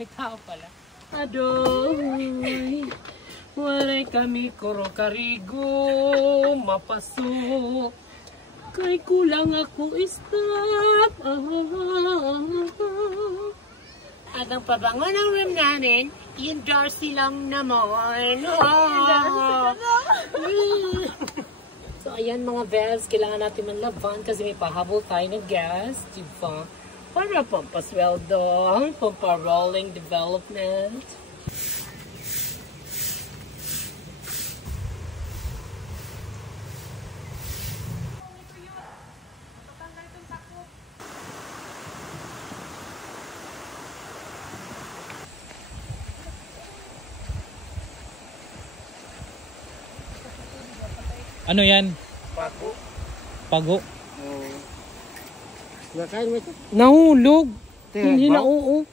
May tao pala. Adoy, walay kami kuro-karigo, mapaso. Kay kulang ako ispat. At ang pabango ng room namin, yung Darcy lang naman. So ayan mga bells, kailangan natin manlaban kasi may pahabol tayo ng gas, diba? Para pampasweldo, pampa-rolling development. Ano yan? Pago. Pago? Oo. Nakain mo ito? Nahulog. Hindi na ba? oo.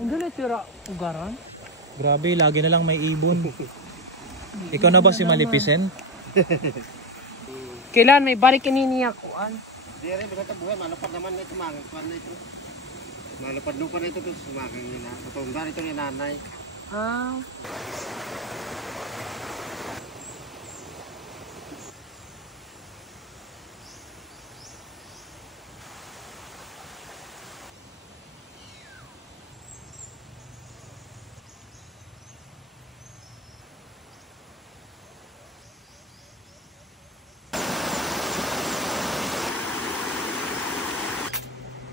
Hindi na tira ugaran. Grabe, lagi na lang may ibon. Ikaw na ba si Maleficent? Kailan may balik kanini akuan. Hindi rin, basta buhay, malapad naman na ito, malapad na ito. Malapad lupa na ito, sumakang nila. Patunggan ito ni nanay. Ah.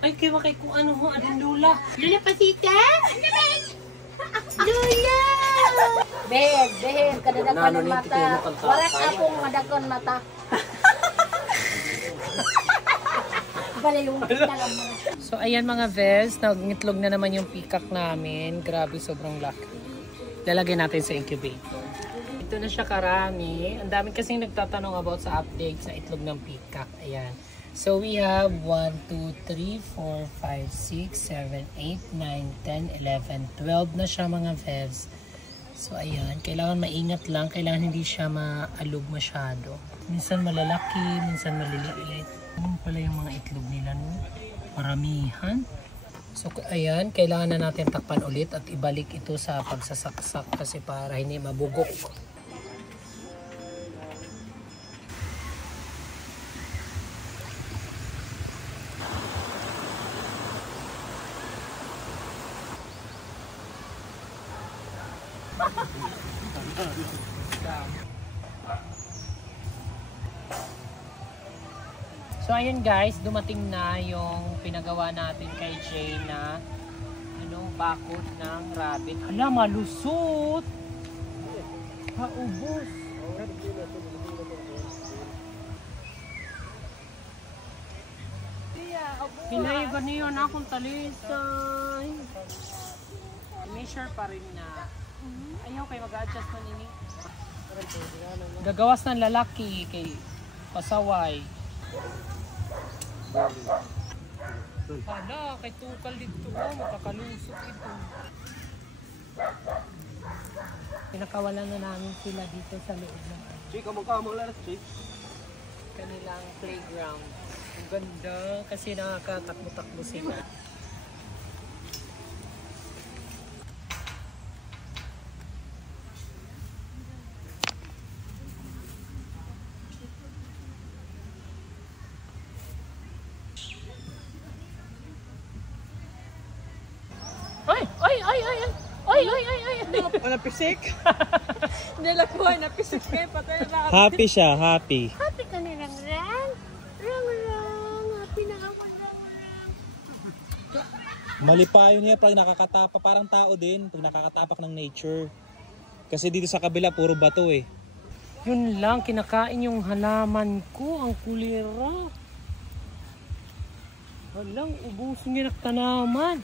Ay, kaya kay kung ano ho, anong Lula? Lula Pasita? Lula! Behel, kadadakan ng mata. Warak akong madakon mata. So, ayan mga Vels, nagitlog na naman yung peacock namin. Grabe, sobrang laki. Lalagay natin sa incubator. Ito na siya karami. Ang dami kasing nagtatanong about sa update sa itlog ng peacock. Ayan. So, we have 1, 2, 3, 4, 5, 6, 7, 8, 9, 10, 11, 12 na siya mga Vels. So, ayan. Kailangan maingat lang. Kailangan hindi siya maalog masyado. Minsan malalaki, minsan maliliit. Ano pala yung mga itlog nila, no? Paramihan. So, ayan. Kailangan na natin takpan ulit at ibalik ito sa pagsasaksak kasi para hindi mabugok. So ayan guys, dumating na yung pinagawa natin kay Jay na bakod ng rabbit. Hala, malusot! Paubos! Pinaiba niyo na akong talisay. May sure pa rin na ayaw kayo mag-adjust na nini. Gagawas ng lalaki kay pasaway. Hala, kay tukal dito. Makakalusot ito. Pinakawalan na namin sila dito sa loob ng kanilang playground. Ang ganda kasi nakakatakbo-takbo sila. Napisik? Nila po ay napisik kayo patay na. Happy siya, happy. Happy ka ni Rang-Rang? Rang-Rang, happy na ako Rang-Rang. Mali pa yun niya pag nakakatapa, parang tao din pag nakakatapak ng nature. Kasi dito sa kabila puro bato eh. Yun lang, kinakain yung halaman ko, ang kulira. Walang ubos ng tanaman.